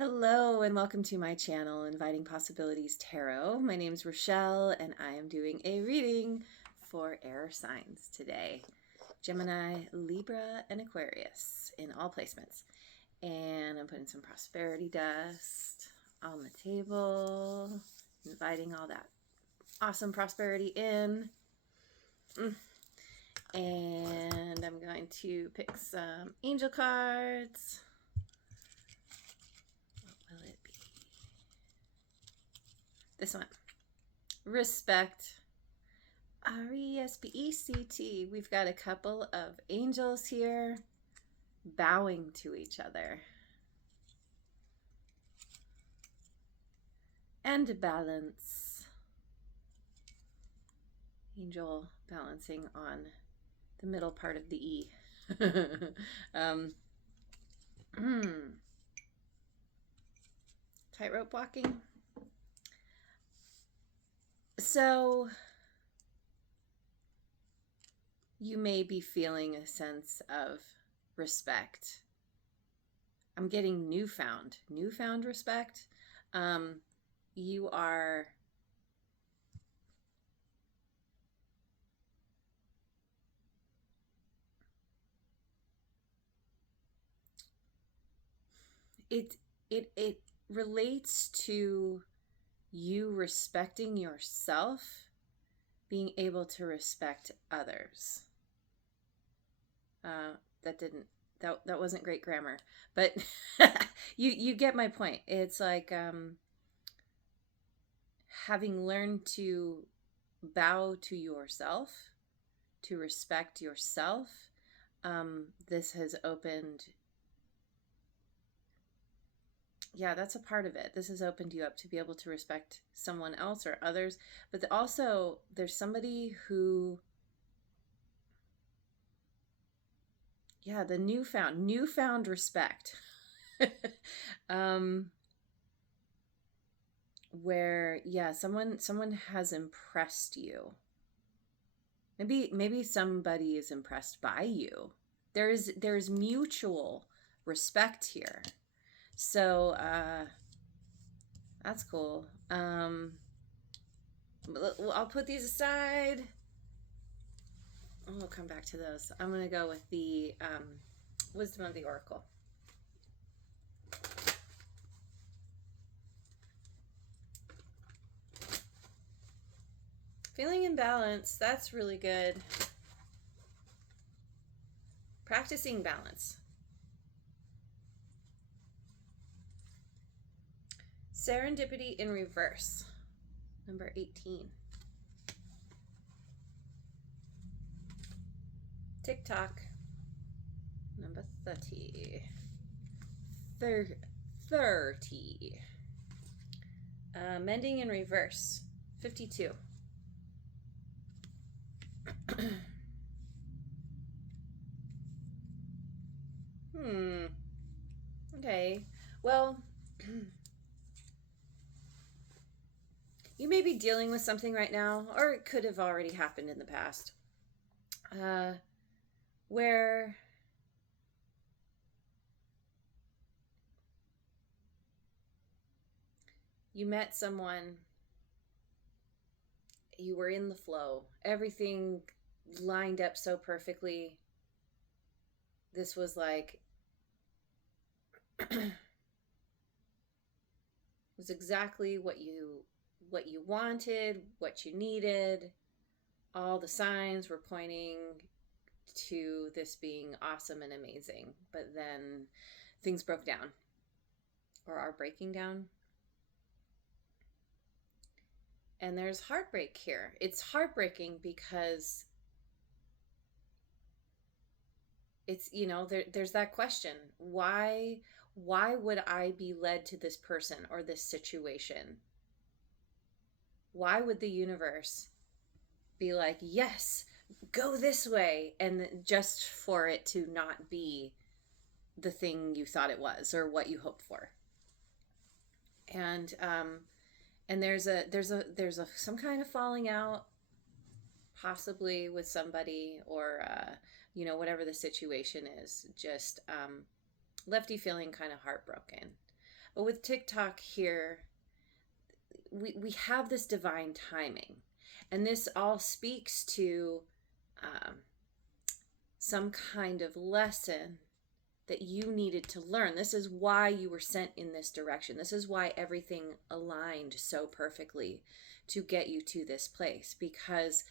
Hello and welcome to my channel, Inviting Possibilities Tarot. My name is Rochelle and I am doing a reading for air signs today. Gemini, Libra, and Aquarius in all placements. And I'm putting some prosperity dust on the table, inviting all that awesome prosperity in. And I'm going to pick some angel cards. This one. Respect. R-E-S-P-E-C-T. We've got a couple of angels here bowing to each other. And balance. Angel balancing on the middle part of the E. Tightrope walking. So you may be feeling a sense of respect. I'm getting newfound respect. You are it relates to you respecting yourself, being able to respect others. That wasn't great grammar, but you get my point. It's like having learned to bow to yourself, to respect yourself. This has opened, yeah, that's a part of it. This has opened you up to be able to respect someone else or others, but also there's somebody who, yeah, the newfound respect. Where, yeah, someone has impressed you. Maybe somebody is impressed by you. There's mutual respect here. So that's cool. I'll put these aside. We'll come back to those. I'm going to go with the Wisdom of the Oracle. Feeling in balance, that's really good. Practicing balance. Serendipity in reverse, number 18. TikTok, number 30. 30. Mending in reverse, 52. Okay, well, you may be dealing with something right now, or it could have already happened in the past, where you met someone, you were in the flow, everything lined up so perfectly. This was like, it was exactly what you wanted, what you needed. All the signs were pointing to this being awesome and amazing, but then things broke down, or are breaking down. And there's heartbreak here. It's heartbreaking because it's, there's that question. Why would I be led to this person or this situation? Why would the universe be like, yes, go this way, and just for it to not be the thing you thought it was or what you hoped for? And there's some kind of falling out, possibly with somebody, or whatever the situation is, just left you feeling kind of heartbroken. But with TikTok here, we have this divine timing, and this all speaks to some kind of lesson that you needed to learn. This is why you were sent in this direction. This is why everything aligned so perfectly to get you to this place, because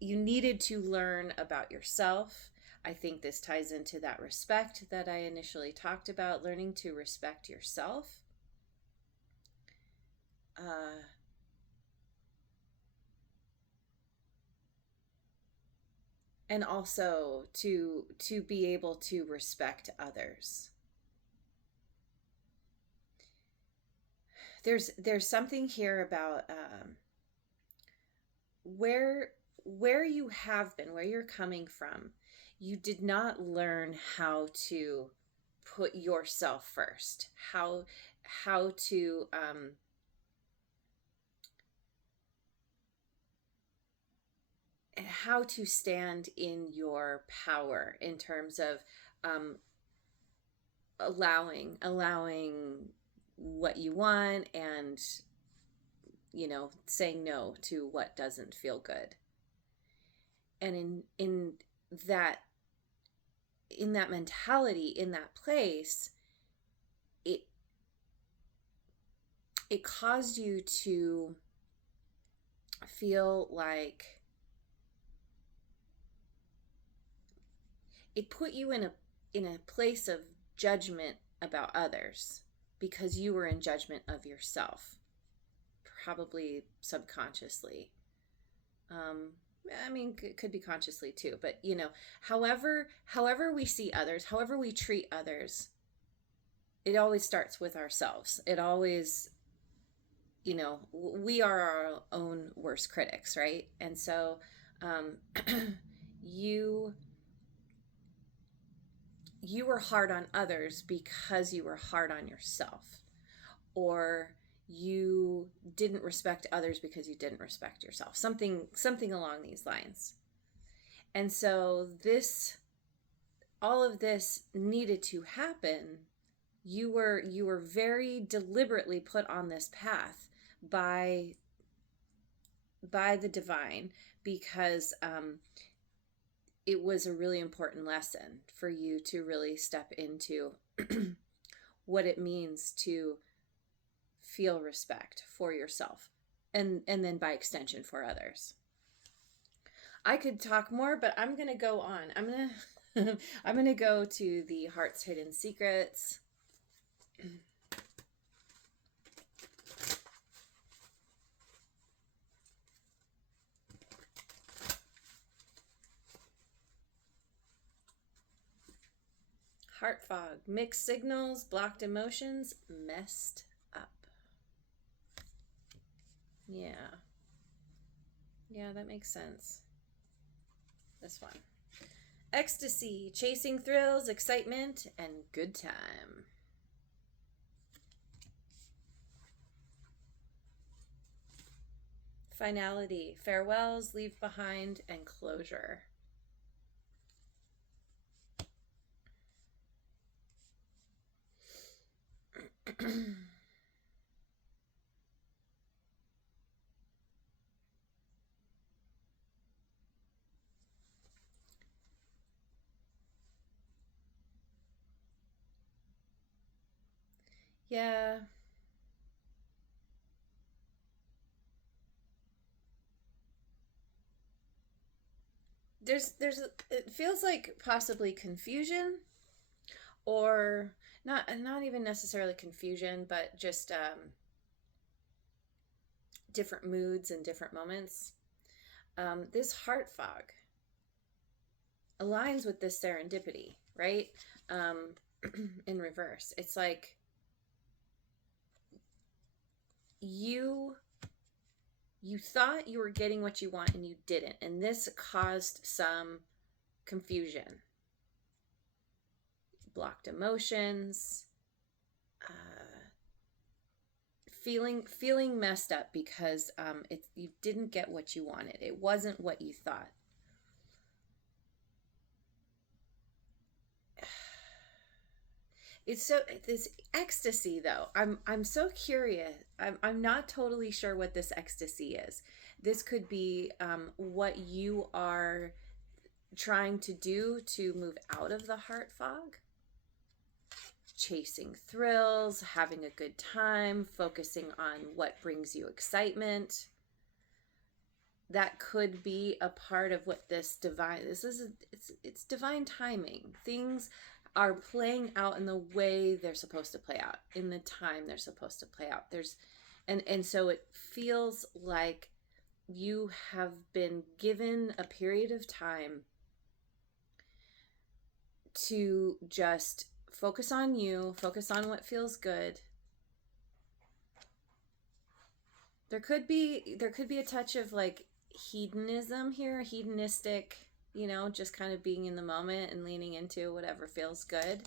you needed to learn about yourself. I think this ties into that respect that I initially talked about, learning to respect yourself. And also to be able to respect others. There's something here about where you have been, where you're coming from. You did not learn how to put yourself first, how to stand in your power in terms of allowing what you want, and saying no to what doesn't feel good. And in that mentality, in that place, it caused you to feel like it put you in a place of judgment about others, because you were in judgment of yourself, probably subconsciously. I mean, it could be consciously too, but however we see others, however we treat others, it always starts with ourselves. It always, we are our own worst critics, right? And so you were hard on others because you were hard on yourself, or you didn't respect others because you didn't respect yourself, something along these lines. And so all of this needed to happen. You were very deliberately put on this path by the divine, because it was a really important lesson for you to really step into what it means to feel respect for yourself, and then by extension for others. I could talk more, but I'm going to go on. I'm going to go to the Heart's Hidden Secrets. Heart fog, mixed signals, blocked emotions, messed up. Yeah, that makes sense. This one. Ecstasy, chasing thrills, excitement, and good time. Finality, farewells, leave behind, and closure. Yeah. It feels like possibly confusion, or not even necessarily confusion, but just different moods and different moments. This heart fog aligns with this serendipity, right? In reverse. It's like you thought you were getting what you want and you didn't, and this caused some confusion, blocked emotions, feeling messed up because you didn't get what you wanted. It wasn't what you thought. it's so, this ecstasy though, I'm so curious. I'm not totally sure what this ecstasy is. This could be what you are trying to do to move out of the heart fog, chasing thrills, having a good time, focusing on what brings you excitement. That could be a part of what this divine, it's divine timing. Things are playing out in the way they're supposed to play out, in the time they're supposed to play out. And so it feels like you have been given a period of time to just focus on you, focus on what feels good. There could be a touch of like hedonism here, hedonistic, just kind of being in the moment and leaning into whatever feels good.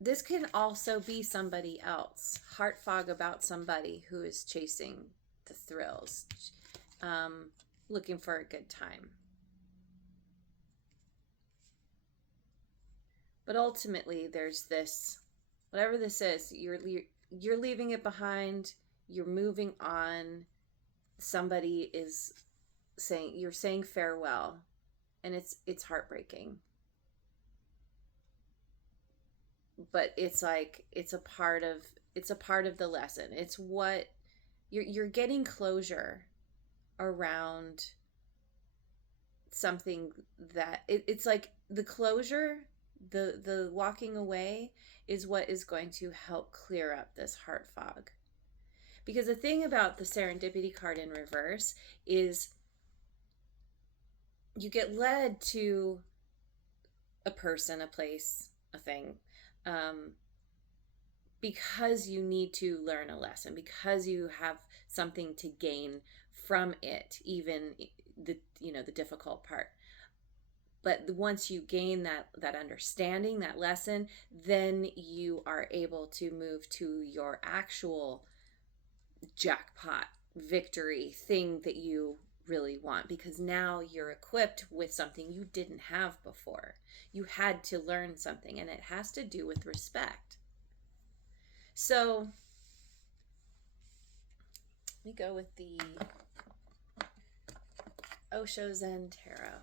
This can also be somebody else, heart fog about somebody who is chasing the thrills, looking for a good time. But ultimately, there's this, whatever this is, you're leaving it behind. You're moving on. Somebody is saying, you're saying farewell, and it's heartbreaking. But it's like it's a part of the lesson. It's what you're getting closure around something that it's like the closure, the walking away is what is going to help clear up this heart fog. Because the thing about the serendipity card in reverse is you get led to a person, a place, a thing, because you need to learn a lesson, because you have something to gain from it, even the difficult part. But once you gain that understanding, that lesson, then you are able to move to your actual jackpot victory thing that you really want, because now you're equipped with something you didn't have before. You had to learn something, and it has to do with respect. So let me go with the Osho Zen Tarot.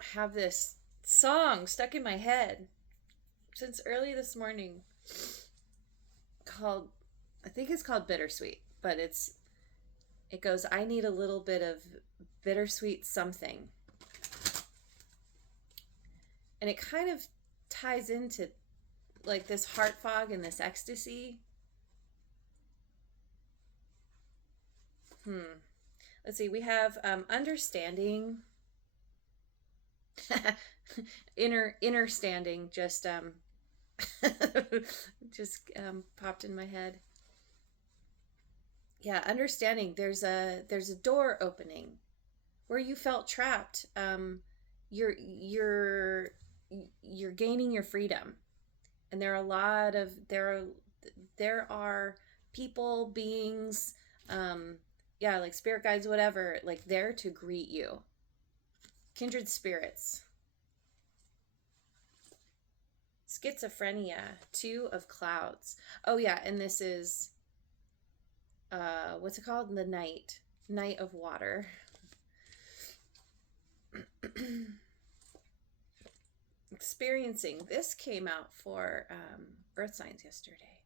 I have this song stuck in my head since early this morning called, I think it's called Bittersweet, but it goes, I need a little bit of bittersweet something. And it kind of ties into like this heart fog and this ecstasy. Let's see, we have understanding. inner standing just popped in my head. Yeah, understanding. There's a door opening where you felt trapped. You're gaining your freedom, and there are people, beings, like spirit guides, whatever, like there to greet you. Kindred spirits. Schizophrenia, 2 of clouds. Oh yeah, and this is what's it called? The Knight of water. Experiencing. This came out for earth signs yesterday.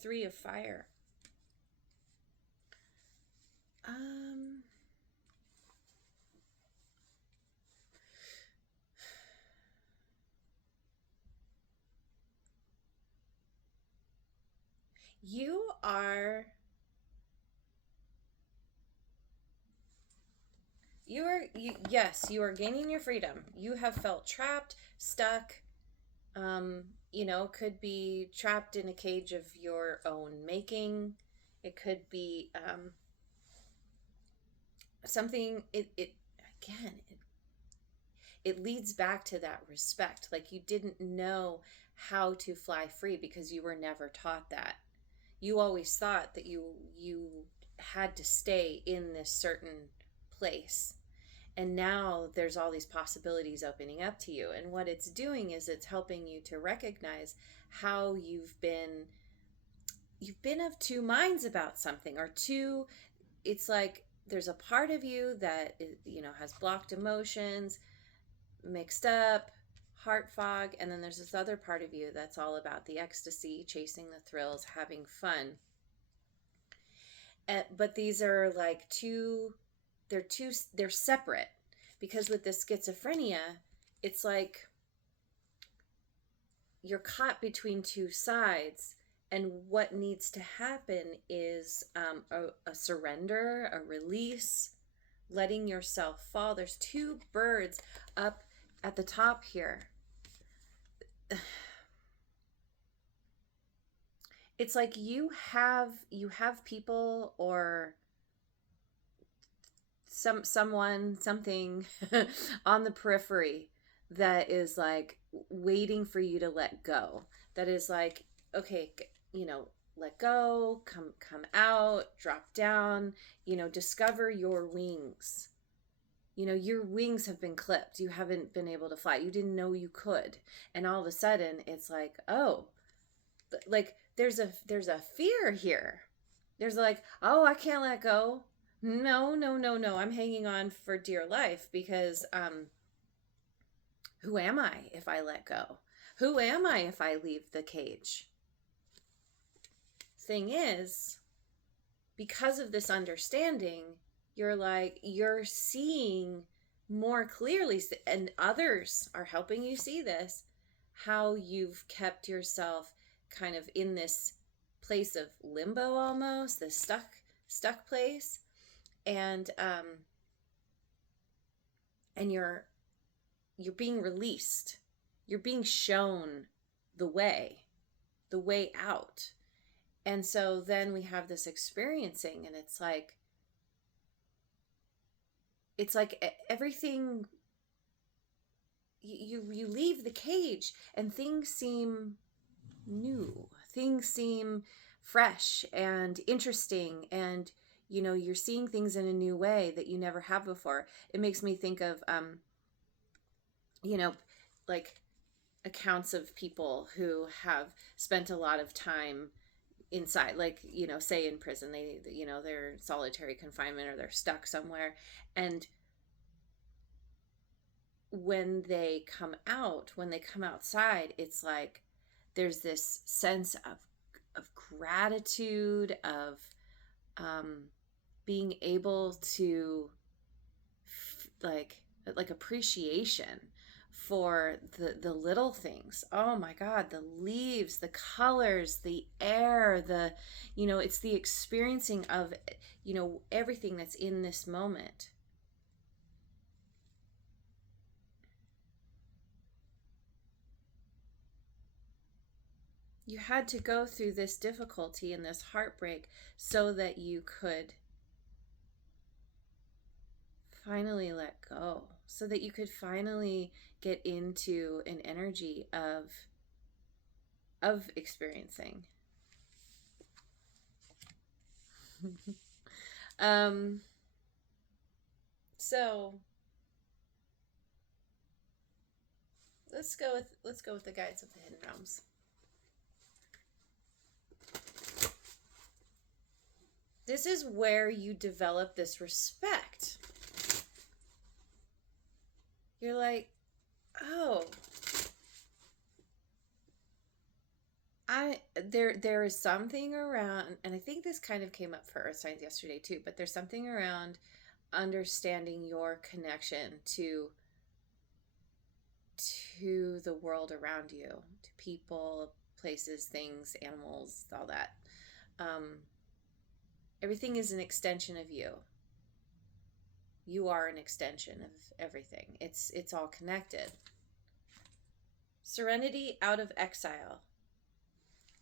3 of fire. You are gaining your freedom. You have felt trapped, stuck, could be trapped in a cage of your own making. It could be something, it leads back to that respect. Like you didn't know how to fly free because you were never taught that. You always thought that you had to stay in this certain place. And now there's all these possibilities opening up to you. And what it's doing is it's helping you to recognize how you've been of two minds about something, or two, it's like there's a part of you that has blocked emotions, mixed up, heart fog, and then there's this other part of you that's all about the ecstasy, chasing the thrills, having fun. But these are like they're separate, because with this schizophrenia, it's like you're caught between two sides, and what needs to happen is a surrender, a release, letting yourself fall. There's two birds up at the top here. It's like you have people, or something on the periphery that is like waiting for you to let go. That is like, okay, let go, come out, drop down, discover your wings. Your wings have been clipped. You haven't been able to fly. You didn't know you could. And all of a sudden it's like, oh, like there's a fear here. There's like, oh, I can't let go. No. I'm hanging on for dear life, because who am I if I let go? Who am I if I leave the cage? Thing is, because of this understanding, you're seeing more clearly, and others are helping you see this, how you've kept yourself kind of in this place of limbo, almost this stuck place. And you're being released. You're being shown the way out. And so then we have this experiencing, and it's like everything, you leave the cage and things seem new. Things seem fresh and interesting, and you're seeing things in a new way that you never have before. It makes me think of like accounts of people who have spent a lot of time inside, like say in prison, they're solitary confinement, or they're stuck somewhere, and when they come outside, it's like there's this sense of gratitude, of being able to like appreciation for the little things. Oh my God, the leaves, the colors, the air, it's the experiencing of, everything that's in this moment. You had to go through this difficulty and this heartbreak so that you could finally let go, so that you could finally get into an energy of experiencing. So let's go with the guides of the hidden realms. This is where you develop this respect. You're like, oh, there is something around, and I think this kind of came up for Earth Signs yesterday too, but there's something around understanding your connection to the world around you, to people, places, things, animals, all that. Everything is an extension of you. You are an extension of everything. It's all connected. Serenity out of exile.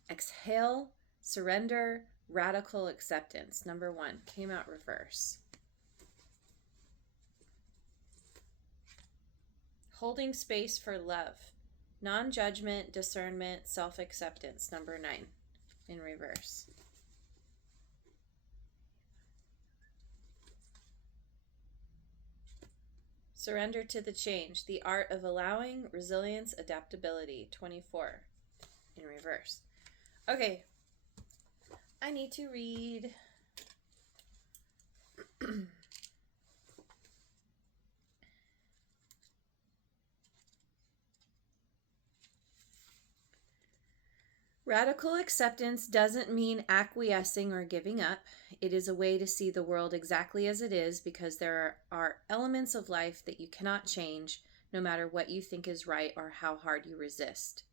Exhale, surrender, radical acceptance. Number 1 came out reverse. Holding space for love. Non-judgment, discernment, self-acceptance. Number 9 in reverse. Surrender to the change. The art of allowing, resilience, adaptability. 24 in reverse. Okay. I need to read. Radical acceptance doesn't mean acquiescing or giving up. It is a way to see the world exactly as it is, because there are elements of life that you cannot change, no matter what you think is right or how hard you resist.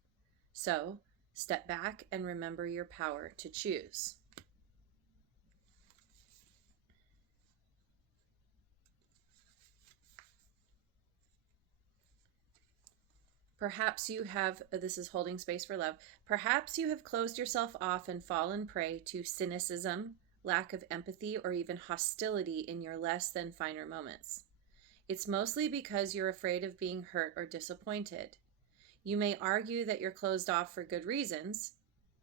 So, step back and remember your power to choose. Perhaps you have, this is holding space for love, perhaps you have closed yourself off and fallen prey to cynicism, lack of empathy, or even hostility in your less than finer moments. It's mostly because you're afraid of being hurt or disappointed. You may argue that you're closed off for good reasons.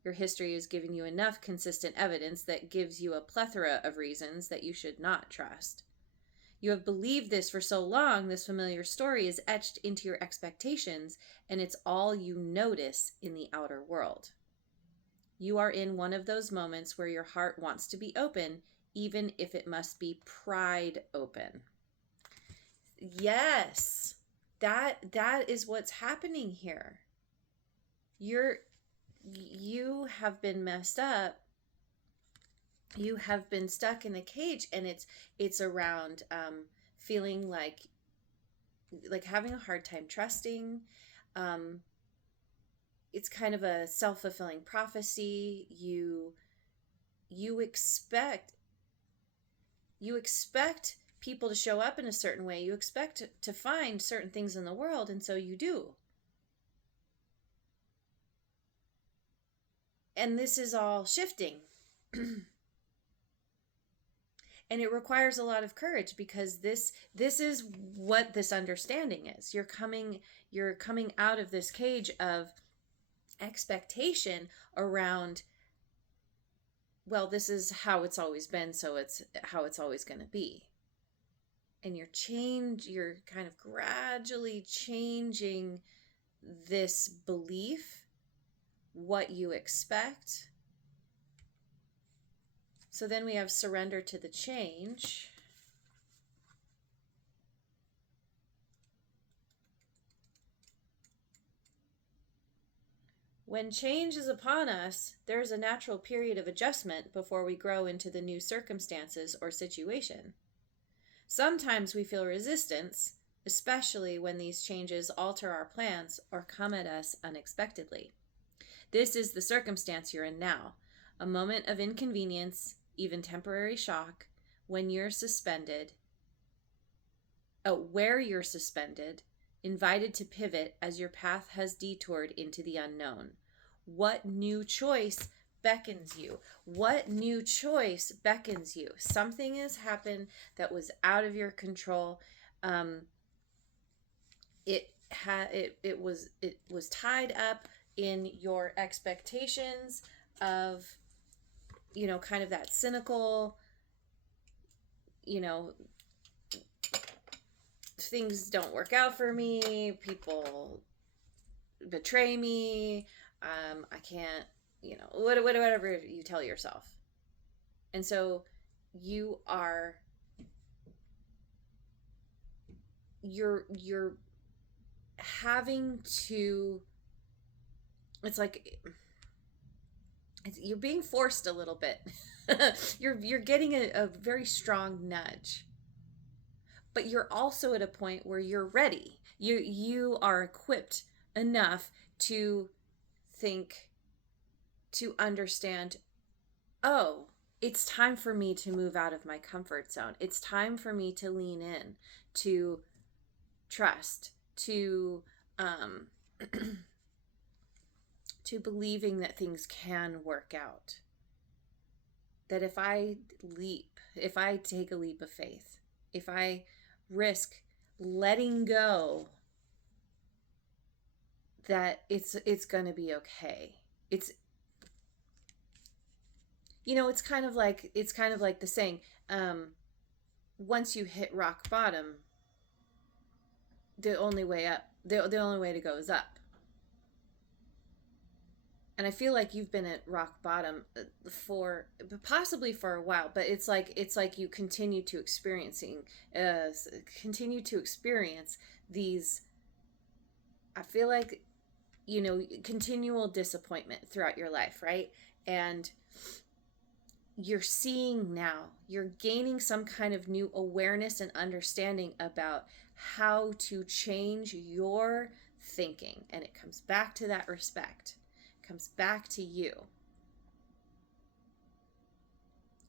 Your history has given you enough consistent evidence that gives you a plethora of reasons that you should not trust. You have believed this for so long, this familiar story is etched into your expectations, and it's all you notice in the outer world. You are in one of those moments where your heart wants to be open, even if it must be pried open. Yes, that is what's happening here. You have been messed up. You have been stuck in a cage, and it's around feeling like having a hard time trusting. It's kind of a self-fulfilling prophecy. You expect people to show up in a certain way. You expect to find certain things in the world, and so you do. And this is all shifting. And it requires a lot of courage, because this is what this understanding is. You're coming out of this cage of expectation around, well, this is how it's always been, so it's how it's always going to be. And you're kind of gradually changing this belief, what you expect. So then we have surrender to the change. When change is upon us, there's a natural period of adjustment before we grow into the new circumstances or situation. Sometimes we feel resistance, especially when these changes alter our plans or come at us unexpectedly. This is the circumstance you're in now, a moment of inconvenience, even temporary shock, where you're suspended, invited to pivot as your path has detoured into the unknown. What new choice beckons you? What new choice beckons you? Something has happened that was out of your control. It was tied up in your expectations of, kind of that cynical, things don't work out for me, people betray me, I can't, whatever you tell yourself. And so you're having to, it's like, you're being forced a little bit. You're getting a very strong nudge, but you're also at a point where you're ready. You are equipped enough to think, to understand, oh, it's time for me to move out of my comfort zone. It's time for me to lean in, to trust, to to believing that things can work out. That if I take a leap of faith, if I risk letting go, that it's going to be okay. It's kind of like the saying, once you hit rock bottom, the only way up, the only way to go is up. And I feel like you've been at rock bottom for possibly for a while, but it's like you continue to experience these, I feel like, continual disappointment throughout your life, right? And you're seeing now, you're gaining some kind of new awareness and understanding about how to change your thinking. And it comes back to that respect. It comes back to you.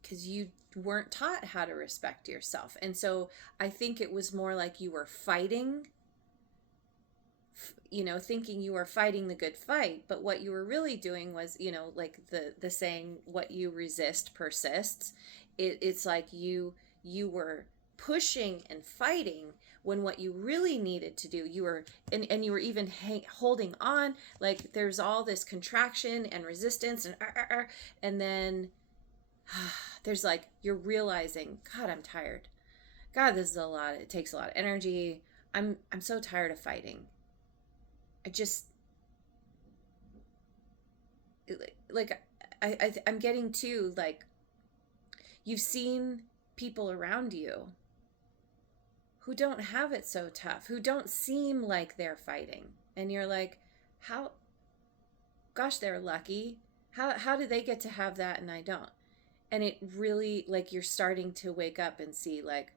Because you weren't taught how to respect yourself. And so I think it was more like you were fighting, thinking you were fighting the good fight, but what you were really doing was, like the saying, what you resist persists. It's like you were pushing and fighting when what you really needed to do, you were, and you were even holding on, like there's all this contraction and resistance and then there's like, you're realizing, God, I'm tired. God, this is a lot. It takes a lot of energy. I'm so tired of fighting. I'm getting to, like, you've seen people around you who don't have it so tough, who don't seem like they're fighting. And you're like, gosh, they're lucky. How do they get to have that and I don't? And it really, like, you're starting to wake up and see, like,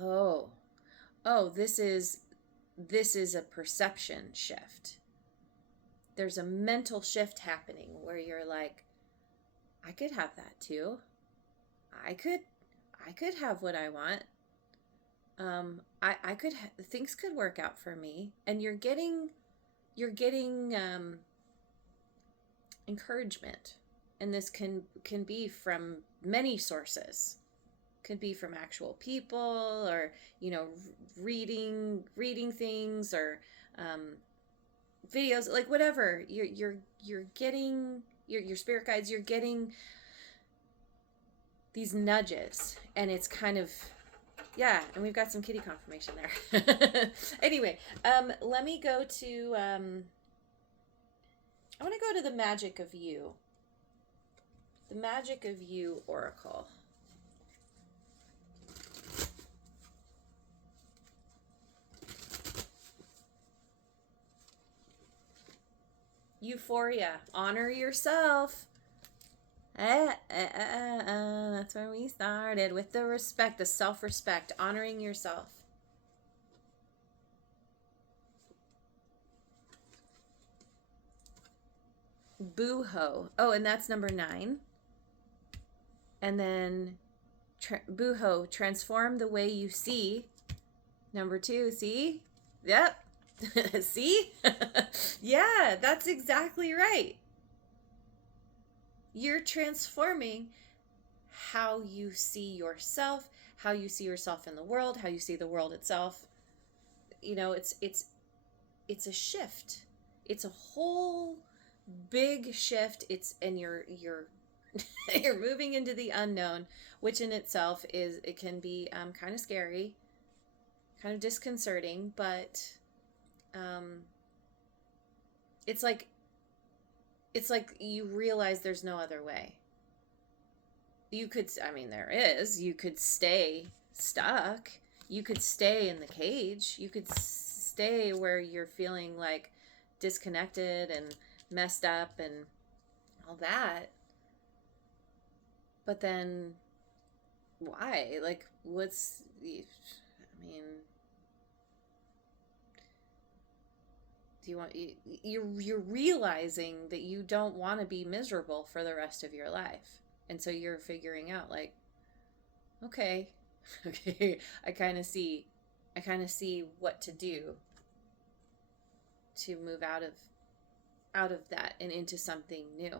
oh, this is a perception shift. There's a mental shift happening where you're like, I could have that too. I could have what I want. Things could work out for me. And you're getting encouragement. And this can be from many sources. Could be from actual people, or reading things, or videos, like whatever. You're getting your spirit guides. You're getting these nudges, and it's kind of, yeah. And we've got some kitty confirmation there. Anyway, let me go to. I want to go to the Magic of You. The Magic of You Oracle. Euphoria. Honor yourself. That's where we started, with the respect, the self-respect, honoring yourself. Boo-ho. Oh, and that's number 9. And then boo-ho, transform the way you see. Number 2, see? Yep. See? Yeah, that's exactly right. You're transforming how you see yourself, how you see yourself in the world, how you see the world itself. It's a shift. It's a whole big shift. You're you're moving into the unknown, which in itself it can be kind of scary, kind of disconcerting, but it's like you realize there's no other way. There is. You could stay stuck. You could stay in the cage. You could stay where you're feeling like disconnected and messed up and all that. But then why? Like, you're realizing that you don't want to be miserable for the rest of your life. And so you're figuring out, like, okay, I kind of see what to do to move out of that and into something new.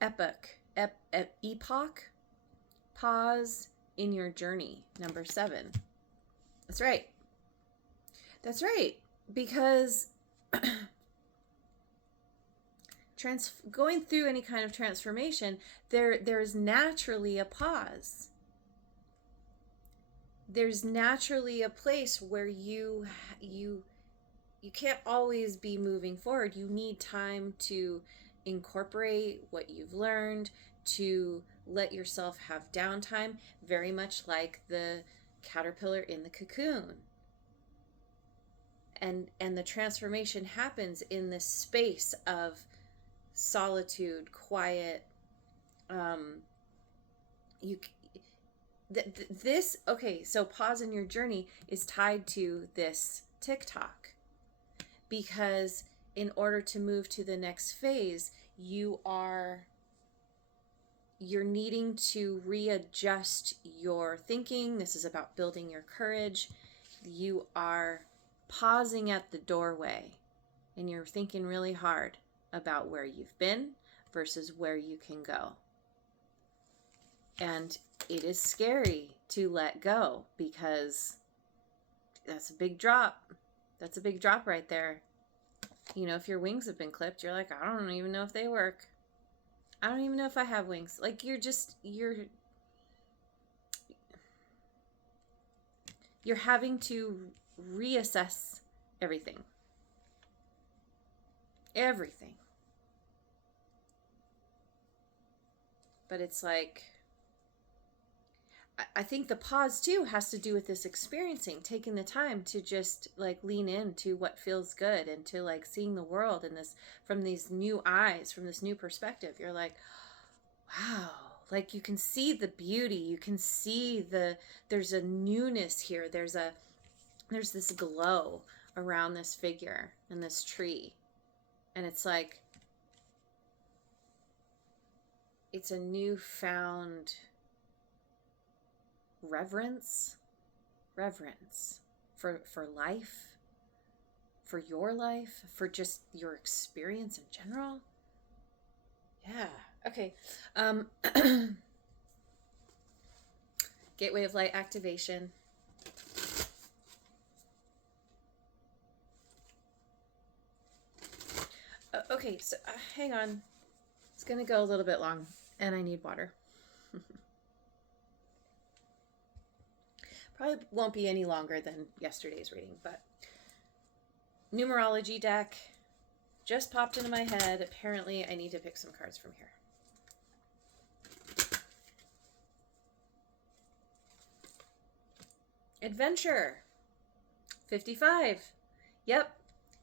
Epoch, pause in your journey, number 7. That's right. Because going through any kind of transformation, there's naturally a pause. there's naturally a place where you can't always be moving forward. You need time to incorporate what you've learned, to let yourself have downtime, very much like the caterpillar in the cocoon. And the transformation happens in this space of solitude, quiet. You this okay, so pause in your journey is tied to this TikTok, because in order to move to the next phase, you're needing to readjust your thinking. This is about building your courage. You are pausing at the doorway and you're thinking really hard about where you've been versus where you can go. And it is scary to let go, because that's a big drop. That's a big drop right there. You know, if your wings have been clipped, you're like, I don't even know if they work. I don't even know if I have wings. Like, you're having to reassess everything. Everything. But it's like, I think the pause too has to do with this experiencing, taking the time to just like lean into what feels good and to like seeing the world in this, from these new eyes, from this new perspective. You're like, wow, like you can see the beauty, you can see there's a newness here. There's this glow around this figure and this tree. And it's like, it's a newfound reverence for life, for your life, for just your experience in general. Yeah. Okay. Gateway of light activation. Okay, so hang on. It's gonna go a little bit long and I need water. Probably won't be any longer than yesterday's reading, but numerology deck just popped into my head. Apparently, I need to pick some cards from here. Adventure. 55. Yep.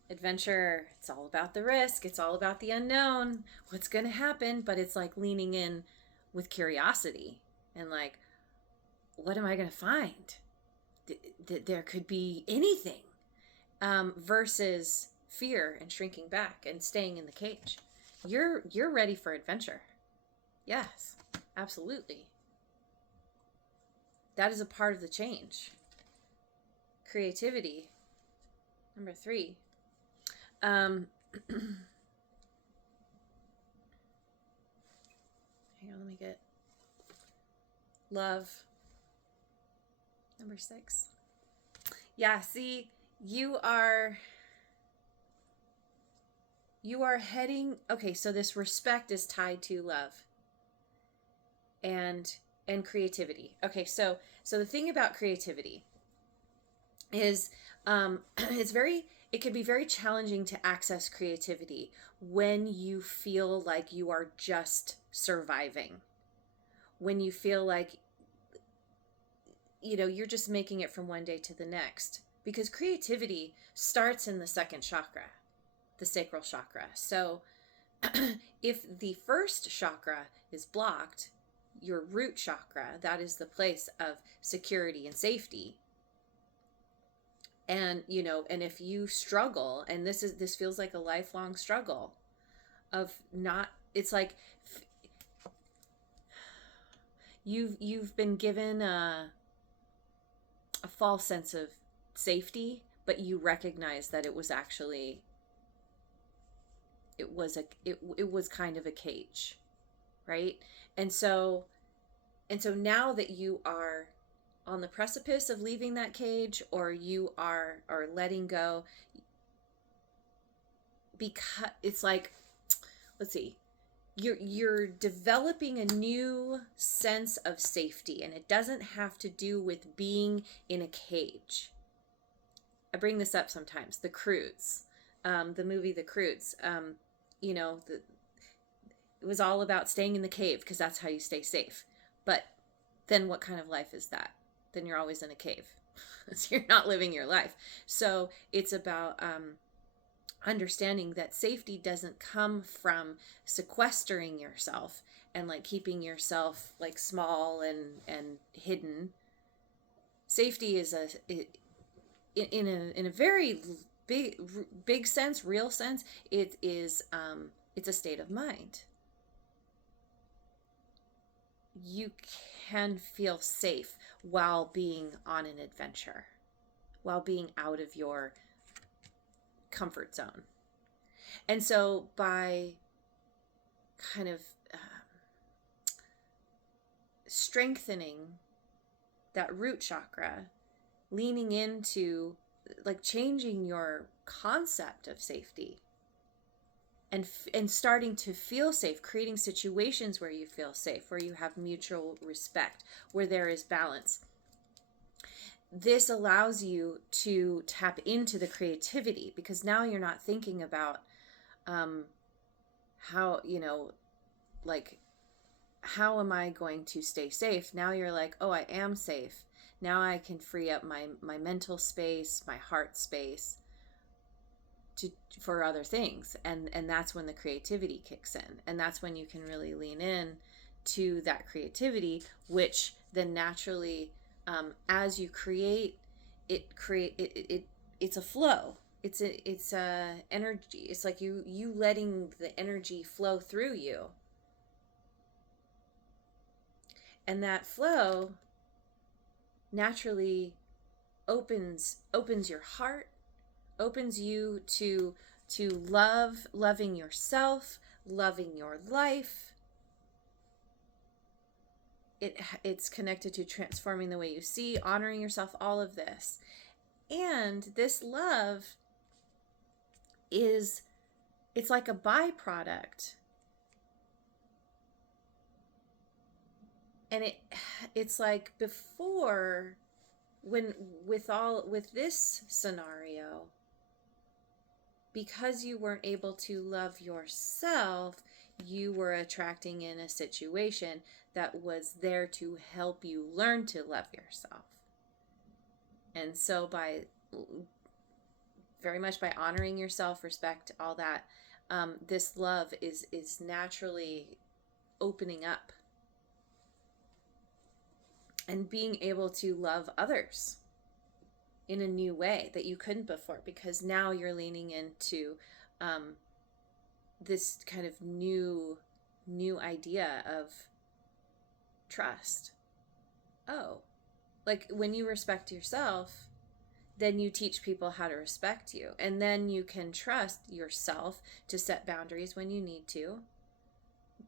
Adventure. It's all about the risk. It's all about the unknown. What's going to happen? But it's like leaning in with curiosity and like, what am I going to find? There could be anything, versus fear and shrinking back and staying in the cage. You're ready for adventure. Yes, absolutely. That is a part of the change. Creativity. Number 3. Hang on, let me get love. Number 6. Yeah, see, you are heading, okay, so this respect is tied to love and creativity. Okay, so the thing about creativity is it can be very challenging to access creativity when you feel like you are just surviving. When you feel like, you know, you're just making it from one day to the next, because creativity starts in the second chakra, the sacral chakra. So if the first chakra is blocked, your root chakra, that is the place of security and safety. And, you know, and if you struggle, and this feels like a lifelong struggle of not, it's like you've been given a false sense of safety, but you recognize that it was actually, it was kind of a cage, right? And so now that you are on the precipice of leaving that cage, or you are letting go, because it's like, let's see, you're developing a new sense of safety, and it doesn't have to do with being in a cage. I bring this up sometimes. The Croods, the movie The Croods. You know, it was all about staying in the cave because that's how you stay safe. But then what kind of life is that? Then you're always in a cave. So you're not living your life. So it's about understanding that safety doesn't come from sequestering yourself and like keeping yourself like small and hidden. Safety is in a very big sense, real sense, it is it's a state of mind. You can feel safe while being on an adventure, while being out of your comfort zone. And so by kind of strengthening that root chakra, leaning into like changing your concept of safety and starting to feel safe, creating situations where you feel safe, where you have mutual respect, where there is balance. This allows you to tap into the creativity, because now you're not thinking about how, you know, like, how am I going to stay safe? Now you're like, oh, I am safe. Now I can free up my mental space, my heart space for other things. And that's when the creativity kicks in. And that's when you can really lean in to that creativity, which then naturally, as you create, it's a flow. It's a energy. It's like you letting the energy flow through you. And that flow naturally opens your heart, opens you to loving yourself, loving your life. It's connected to transforming the way you see, honoring yourself, all of this. And this love it's like a byproduct. And it's like before, with this scenario, because you weren't able to love yourself, you were attracting in a situation that was there to help you learn to love yourself. And so very much by honoring yourself, respect, all that, this love is naturally opening up and being able to love others in a new way that you couldn't before, because now you're leaning into this kind of new idea of trust. Oh, like when you respect yourself, then you teach people how to respect you, and then you can trust yourself to set boundaries when you need to,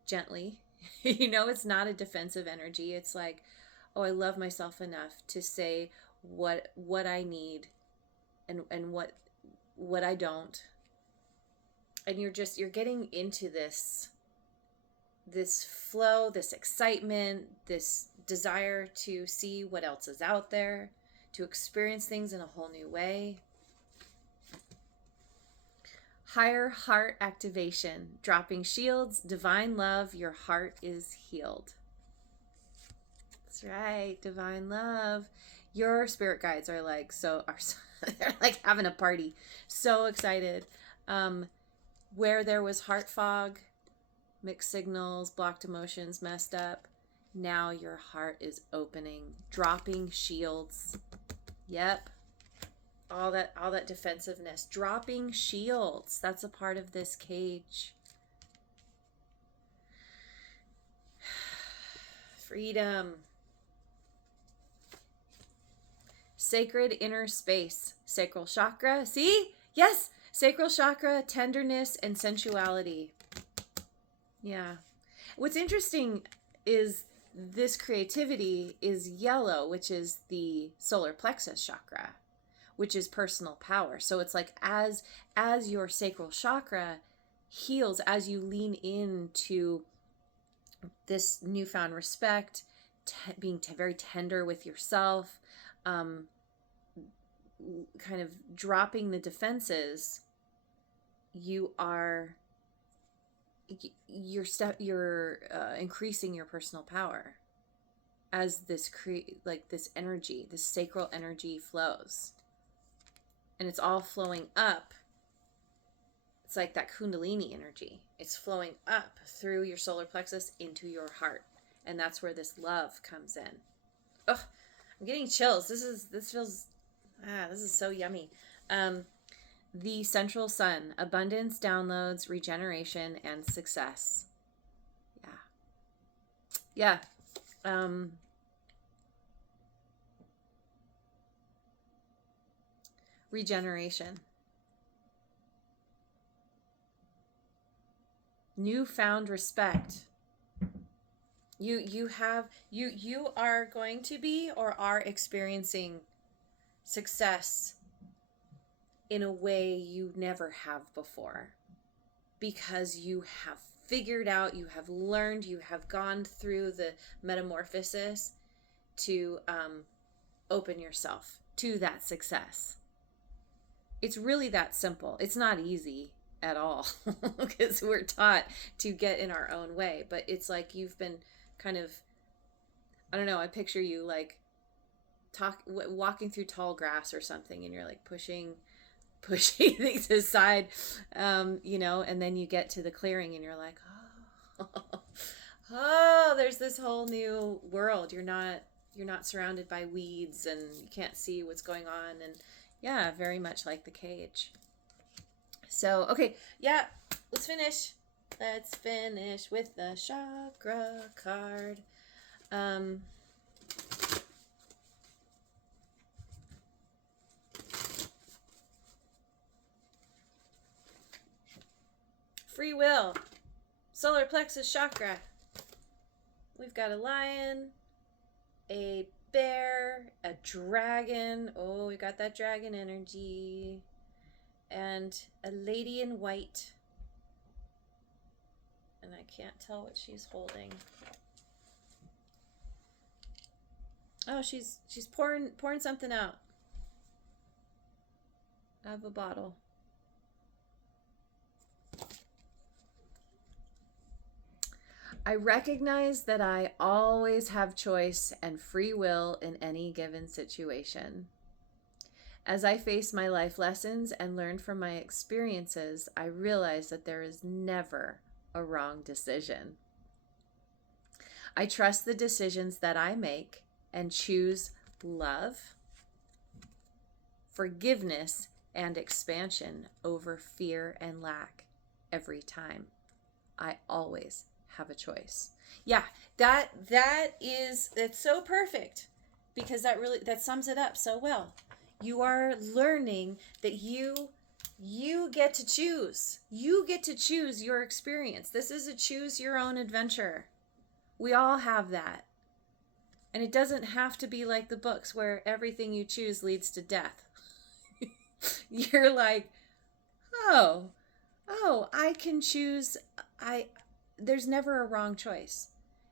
gently. You know, it's not a defensive energy. It's like, oh, I love myself enough to say what I need and what I don't. And you're getting into this flow, this excitement, this desire to see what else is out there, to experience things in a whole new way. Higher heart activation, dropping shields, divine love, your heart is healed. That's right, divine love. Your spirit guides are like, they're like having a party. So excited. Where there was heart fog, mixed signals, blocked emotions, messed up, now your heart is opening, dropping shields. Yep. All that defensiveness, dropping shields. That's a part of this cage. Freedom. Sacred inner space, sacral chakra. See? Yes, sacral chakra, tenderness and sensuality. Yeah. What's interesting is this creativity is yellow, which is the solar plexus chakra, which is personal power. So it's like as your sacral chakra heals as you lean into this newfound respect, being very tender with yourself, kind of dropping the defenses. You're increasing your personal power as this this energy, this sacral energy flows, and it's all flowing up. It's like that Kundalini energy. It's flowing up through your solar plexus into your heart, and that's where this love comes in. Oh, I'm getting chills. This feels this is so yummy. The central sun, abundance, downloads, regeneration, and success. Yeah. Regeneration. Newfound respect. You are going to be or are experiencing success in a way you never have before, because you have figured out, you have learned, you have gone through the metamorphosis to open yourself to that success. It's really that simple. It's not easy at all because we're taught to get in our own way, but it's like you've been kind of, I don't know, I picture you like walking through tall grass or something, and you're like pushing things aside, you know, and then you get to the clearing and you're like, oh, there's this whole new world. You're not surrounded by weeds and you can't see what's going on. And yeah, very much like the cage. So, okay, yeah, let's finish. Let's finish with the chakra card. Free will, solar plexus chakra. We've got a lion, a bear, a dragon. Oh, we got that dragon energy. And a lady in white. And I can't tell what she's holding. Oh, she's pouring something out of a bottle. I recognize that I always have choice and free will in any given situation. As I face my life lessons and learn from my experiences, I realize that there is never a wrong decision. I trust the decisions that I make and choose love, forgiveness, and expansion over fear and lack every time. I always have a choice. Yeah, it's so perfect, because that sums it up so well. You are learning that you get to choose. You get to choose your experience. This is a choose your own adventure. We all have that. And it doesn't have to be like the books where everything you choose leads to death. You're like, oh, I can choose. There's never a wrong choice,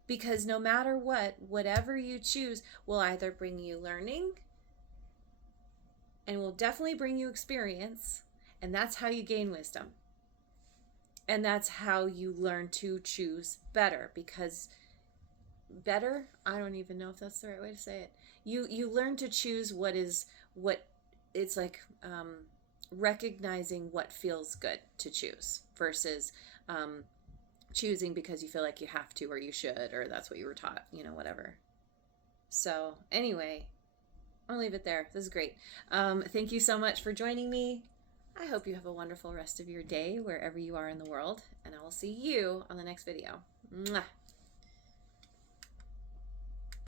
because no matter whatever you choose will either bring you learning and will definitely bring you experience. And that's how you gain wisdom. And that's how you learn to choose better, because better, I don't even know if that's the right way to say it. You learn to choose what it's like, recognizing what feels good to choose versus choosing because you feel like you have to or you should or that's what you were taught, whatever. So anyway, I'll leave it there. This is great. Thank you so much for joining me. I hope you have a wonderful rest of your day wherever you are in the world, and I will see you on the next video. Mwah.